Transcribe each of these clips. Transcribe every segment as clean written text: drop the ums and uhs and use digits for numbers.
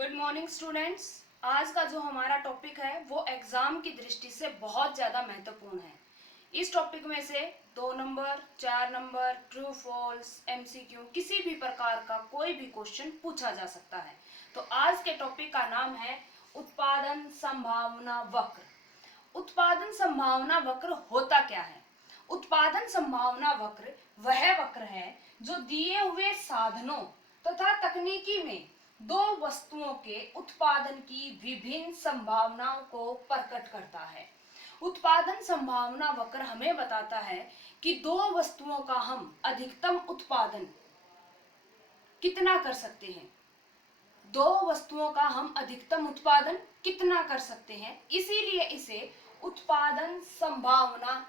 Good morning students. आज का जो हमारा टॉपिक है वो एग्जाम की दृष्टि से बहुत ज़्यादा महत्वपूर्ण है। इस टॉपिक में से 2 number, 4 number, true false, MCQ किसी भी प्रकार का कोई भी क्वेश्चन पूछा जा सकता है। तो आज के टॉपिक का नाम है उत्पादन संभावना वक्र। उत्पादन संभावना वक्र होता क्या है? उत्पादन संभावना वक्र वह वक्र है जो दिए हुए साधनों तथा तकनीकी में दो वस्तुओं के उत्पादन की विभिन्न संभावनाओं को प्रकट करता है। उत्पादन संभावना वक्र हमें बताता है कि दो वस्तुओं का हम अधिकतम उत्पादन कितना कर सकते हैं। दो वस्तुओं का हम अधिकतम उत्पादन कितना कर सकते हैं, इसीलिए इसे उत्पादन संभावना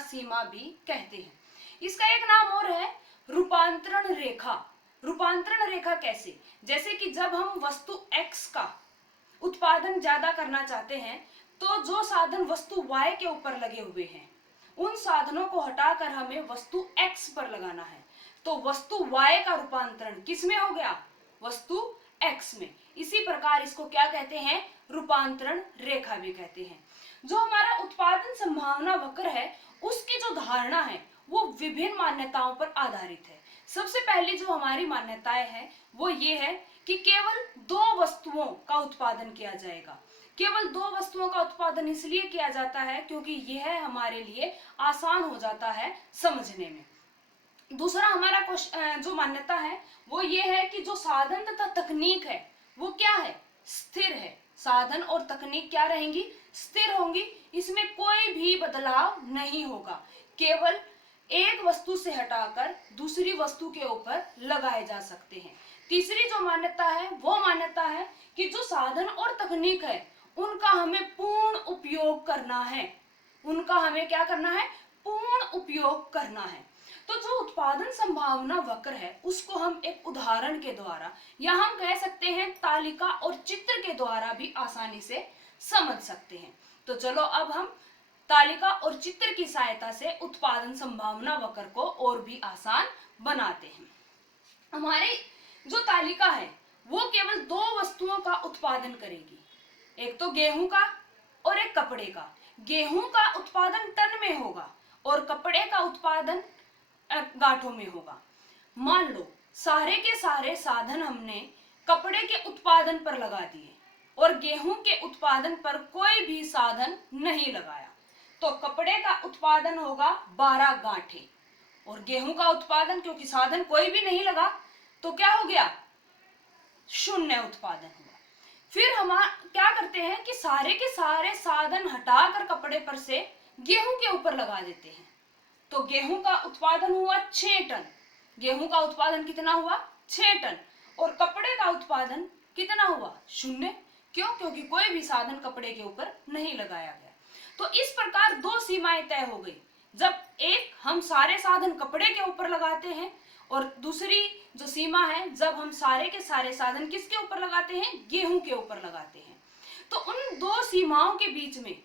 सीमा भी कहते हैं। इसका एक नाम और है रूपांतरण रेखा। रूपांतरण रेखा कैसे? जैसे कि जब हम वस्तु X का उत्पादन ज्यादा करना चाहते हैं तो जो साधन वस्तु Y के ऊपर लगे हुए हैं उन साधनों को हटाकर हमें वस्तु X पर लगाना है। तो वस्तु Y का रूपांतरण किस में हो गया? वस्तु X में। इसी प्रकार इसको क्या कहते हैं? रूपांतरण रेखा भी कहते हैं। जो हमारा उत्पादन संभावना वक्र है उसकी जो धारणा है वो विभिन्न मान्यताओं पर आधारित है। सबसे पहली जो हमारी मान्यताएं है वो ये है कि केवल दो वस्तुओं का उत्पादन किया जाएगा। केवल दो वस्तुओं का उत्पादन इसलिए किया जाता है क्योंकि यह हमारे लिए आसान हो जाता है समझने में। दूसरा हमारा जो मान्यता है वो ये है कि जो साधन तथा तकनीक है वो क्या है? स्थिर है। साधन और तकनीक क्या रहेंगी? स्थिर होंगी। इसमें कोई भी बदलाव नहीं होगा। केवल एक वस्तु से हटाकर दूसरी वस्तु के ऊपर लगाए जा सकते हैं। तीसरी जो मान्यता है वो मान्यता है कि जो साधन और तकनीक है उनका हमें पूर्ण उपयोग करना है। उनका हमें क्या करना है? पूर्ण उपयोग करना है। तो जो उत्पादन संभावना वक्र है उसको हम एक उदाहरण के द्वारा या हम कह सकते हैं तालिका और चित्र के द्वारा भी आसानी से समझ सकते हैं। तो चलो अब हम तालिका और चित्र की सहायता से उत्पादन संभावना वक्र को और भी आसान बनाते हैं। हमारी जो तालिका है वो केवल दो वस्तुओं का उत्पादन करेगी, एक तो गेहूं का और एक कपड़े का। गेहूं का उत्पादन टन में होगा और कपड़े का उत्पादन गांठों में होगा। मान लो सारे के सारे साधन हमने कपड़े के उत्पादन पर लगा दिए और गेहूं के उत्पादन पर कोई भी साधन नहीं लगाया, तो कपड़े का उत्पादन होगा 12 गांठें और गेहूं का उत्पादन, क्योंकि साधन कोई भी नहीं लगा, तो क्या हो गया? 0 उत्पादन हुआ। फिर हम क्या करते हैं कि सारे के सारे साधन हटाकर कपड़े पर से गेहूं के ऊपर लगा देते हैं, तो गेहूं का उत्पादन हुआ 6 टन। गेहूं का उत्पादन कितना हुआ? 6 टन। और कपड़े का उत्पादन कितना हुआ? 0। क्यों? क्योंकि कोई भी साधन कपड़े के ऊपर नहीं लगाया गया। तो इस प्रकार दो सीमाएं तय हो गई। जब एक हम सारे साधन कपड़े के ऊपर लगाते हैं और दूसरी जो सीमा है जब हम सारे के सारे साधन किसके ऊपर लगाते हैं? गेहूं के ऊपर लगाते हैं। तो उन दो सीमाओं के बीच में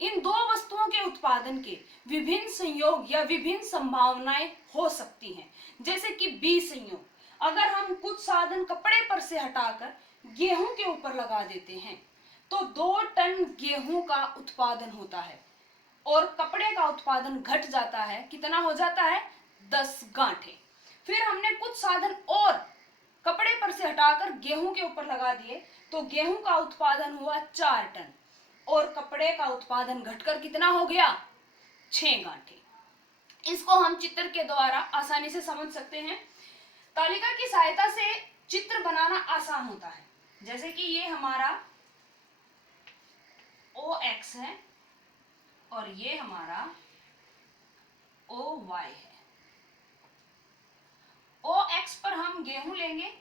इन दो वस्तुओं के उत्पादन के विभिन्न संयोग या विभिन्न संभावनाएं हो सकती हैं। जैसे कि बी संयोग, अगर हम कुछ साधन कपड़े पर से हटाकर गेहूं के ऊपर लगा देते हैं तो 2 टन गेहूं का उत्पादन होता है और कपड़े का उत्पादन घट जाता है। कितना हो जाता है? 10 गांठें। फिर हमने कुछ साधन और कपड़े पर से हटाकर गेहूं के ऊपर लगा दिए तो गेहूं का उत्पादन हुआ 4 टन और कपड़े का उत्पादन घटकर कितना हो गया? 6 गांठें। इसको हम चित्र के द्वारा आसानी से समझ सकते हैं। तालिका की सहायता से चित्र बनाना आसान होता है। जैसे कि ये हमारा OX है और ये हमारा OY है। OX पर हम गेहूं लेंगे,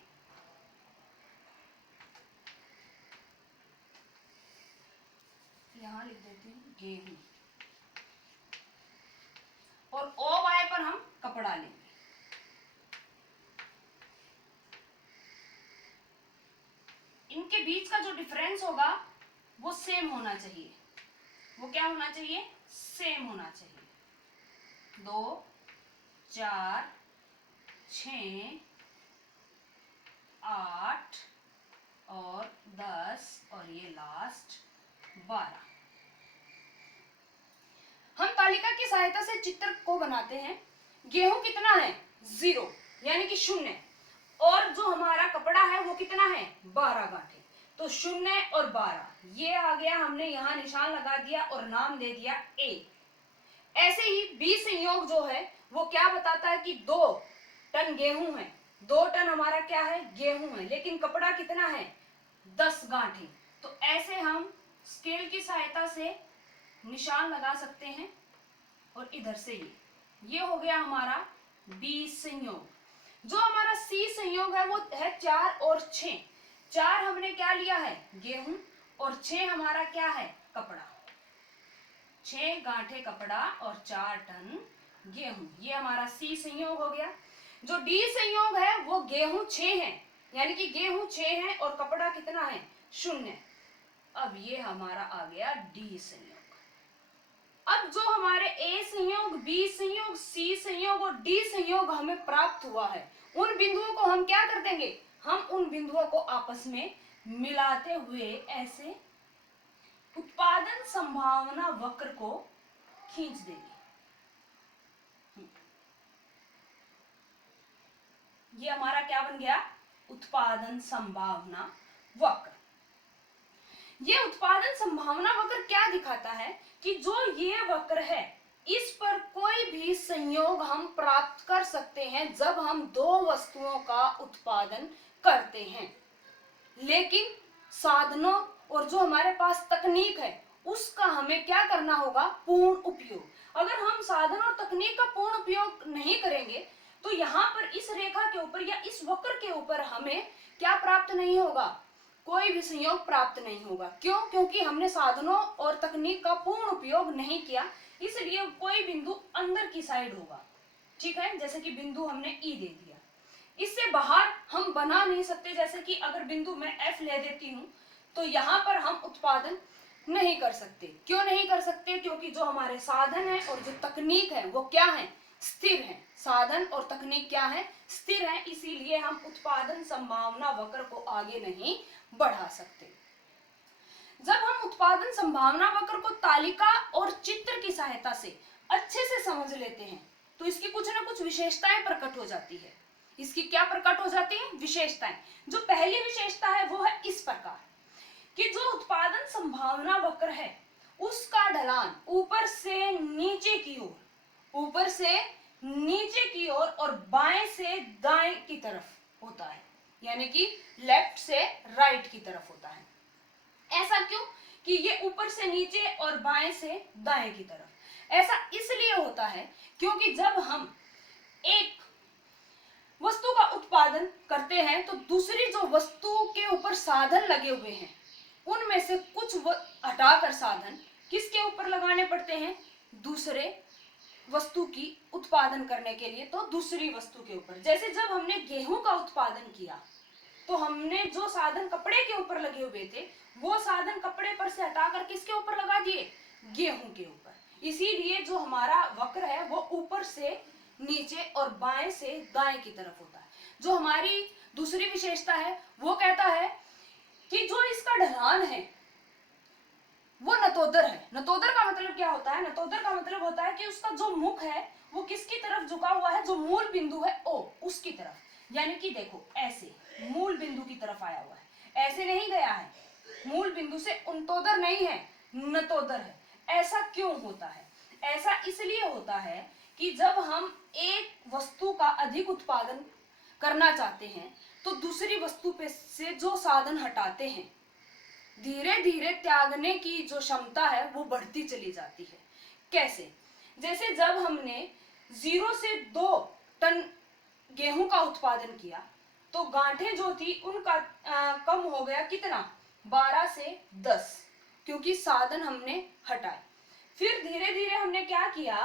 यहां लिख देती हूं गेहूं, और OY पर हम कपड़ा लेंगे। इनके बीच का जो डिफरेंस होगा वो सेम होना चाहिए। वो क्या होना चाहिए? सेम होना चाहिए। 2, 4, 6, 12। हम तालिका की सहायता से चित्र को बनाते हैं। गेहूं कितना है? 0 यानी कि 0, और जो हमारा कपड़ा है वो कितना है? 12 गांठें। तो 0 और 12 ये आ गया, हमने यहाँ निशान लगा दिया और नाम दे दिया A। ऐसे ही बी संयोग जो है वो क्या बताता है कि 2 टन गेहूं है। 2 टन हमारा क्या है? गेहूं है, लेकिन कपड़ा कितना है? 10 गांठें। तो ऐसे हम स्केल की सहायता से निशान लगा सकते हैं। और इधर से ये हो गया हमारा बी संयोग। जो हमारा सी संयोग है वो है 4 और 6। 4 हमने क्या लिया है? गेहूं, और 6 हमारा क्या है? कपड़ा। 6 गांठे कपड़ा और 4 टन गेहूं, ये हमारा सी संयोग हो गया। जो डी संयोग है वो गेहूं 6 है, यानी कि गेहूं 6 है और कपड़ा कितना है? 0। अब ये हमारा आ गया डी संयोग। अब जो हमारे ए संयोग, बी संयोग, सी संयोग और डी संयोग हमें प्राप्त हुआ है, उन बिंदुओं को हम क्या कर देंगे? हम उन बिंदुओं को आपस में मिलाते हुए ऐसे उत्पादन संभावना वक्र को खींच देंगे। ये हमारा क्या बन गया? उत्पादन संभावना वक्र। ये उत्पादन संभावना वक्र क्या दिखाता है कि जो ये वक्र है इस पर कोई भी संयोग हम प्राप्त कर सकते हैं जब हम 2 वस्तुओं का उत्पादन करते हैं। लेकिन साधनों और जो हमारे पास तकनीक है उसका हमें क्या करना होगा? पूर्ण उपयोग। अगर हम साधन और तकनीक का पूर्ण उपयोग नहीं करेंगे तो यहाँ पर इस रेखा के ऊपर या इस वक्र के ऊपर हमें क्या प्राप्त नहीं होगा? कोई भी संयोग प्राप्त नहीं होगा। क्यों? क्योंकि हमने साधनों और तकनीक का पूर्ण उपयोग नहीं किया, इसलिए कोई बिंदु अंदर की साइड होगा। ठीक है, जैसे कि बिंदु हमने ई दे दिया, इससे बाहर हम बना नहीं सकते। जैसे कि अगर बिंदु मैं एफ ले देती हूं तो यहाँ पर हम उत्पादन नहीं कर सकते। क्यों नहीं कर सकते? क्योंकि जो हमारे साधन है और जो तकनीक है वो क्या है? स्थिर है। साधन और तकनीक क्या है? स्थिर है, इसीलिए हम उत्पादन संभावना वक्र को आगे नहीं बढ़ा सकते। जब हम उत्पादन संभावना वक्र को तालिका और चित्र की सहायता से अच्छे से समझ लेते हैं तो इसकी कुछ ना कुछ विशेषताएं प्रकट हो जाती है। इसकी क्या प्रकट हो जाती है? विशेषताएं। जो पहली विशेषता है वो है इस प्रकार कि जो उत्पादन संभावना वक्र है उसका ढलान ऊपर से नीचे की ओर, ऊपर से नीचे की ओर और बाएं से दाएं की तरफ होता है, यानी कि लेफ्ट से राइट की तरफ होता है। ऐसा क्यों? कि ये ऊपर से नीचे और बाएं से दाएं की तरफ। ऐसा इसलिए होता है क्योंकि जब हम एक वस्तु का उत्पादन करते हैं तो दूसरी जो वस्तु के ऊपर साधन लगे हुए हैं उनमें से कुछ हटाकर साधन किसके ऊपर लगाने पड़ते हैं? दूसरे वस्तु की उत्पादन करने के लिए, तो दूसरी वस्तु के ऊपर। जैसे जब हमने गेहूं का उत्पादन किया तो हमने जो साधन कपड़े के ऊपर लगे हुए थे वो साधन कपड़े पर से हटाकर किसके ऊपर लगा दिए? गेहूं के ऊपर। इसीलिए जो हमारा वक्र है वो ऊपर से नीचे और बाएं से दाएं की तरफ होता है। जो हमारी दूसरी विशेषता है वो कहता है कि जो इसका ढलान है वो नतोदर है। नतोदर का मतलब क्या होता है? नतोदर का मतलब होता है कि उसका जो मुख है वो किसकी तरफ झुका हुआ है? जो मूल बिंदु है ओ उसकी तरफ। यानी कि देखो ऐसे मूल बिंदु की तरफ आया हुआ है, ऐसे नहीं गया है। मूल बिंदु से उन्तोदर नहीं है, नतोदर है। ऐसा क्यों होता है? ऐसा इसलिए होता है कि जब हम एक वस्तु का अधिक उत्पादन करना चाहते हैं तो दूसरी वस्तु पे से जो साधन हटाते हैं धीरे धीरे त्यागने की जो क्षमता है वो बढ़ती चली जाती है। कैसे? जैसे जब हमने 0 से 2 टन गेहूं का उत्पादन किया तो गांठें जो थी उनका कम हो गया कितना? 12 से 10, क्योंकि साधन हमने हटाए। फिर धीरे धीरे हमने क्या किया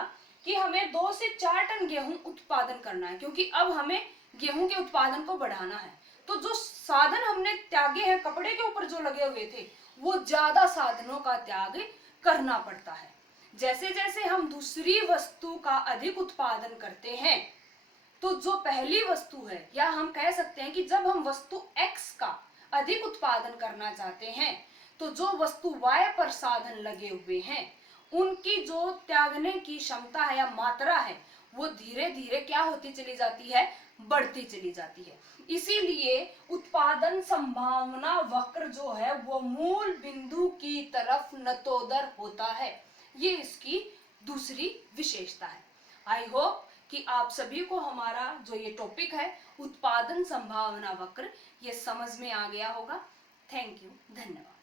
कि हमें 2 से 4 टन गेहूं उत्पादन करना है, क्योंकि अब हमें गेहूं के उत्पादन को बढ़ाना है। तो जो साधन हमने त्यागे हैं कपड़े के ऊपर जो लगे हुए थे वो ज्यादा साधनों का त्याग करना पड़ता है। जैसे जैसे हम दूसरी वस्तु का अधिक उत्पादन करते हैं तो जो पहली वस्तु है, या हम कह सकते हैं कि जब हम वस्तु X का अधिक उत्पादन करना चाहते हैं तो जो वस्तु y पर साधन लगे हुए हैं उनकी जो त्यागने की क्षमता है या मात्रा है वो धीरे धीरे क्या होती चली जाती है, बढ़ती चली जाती है। इसीलिए उत्पादन संभावना वक्र जो है वो मूल बिंदु की तरफ नतोदर होता है। ये इसकी दूसरी विशेषता है। आई होप कि आप सभी को हमारा जो ये टॉपिक है उत्पादन संभावना वक्र ये समझ में आ गया होगा। थैंक यू, धन्यवाद।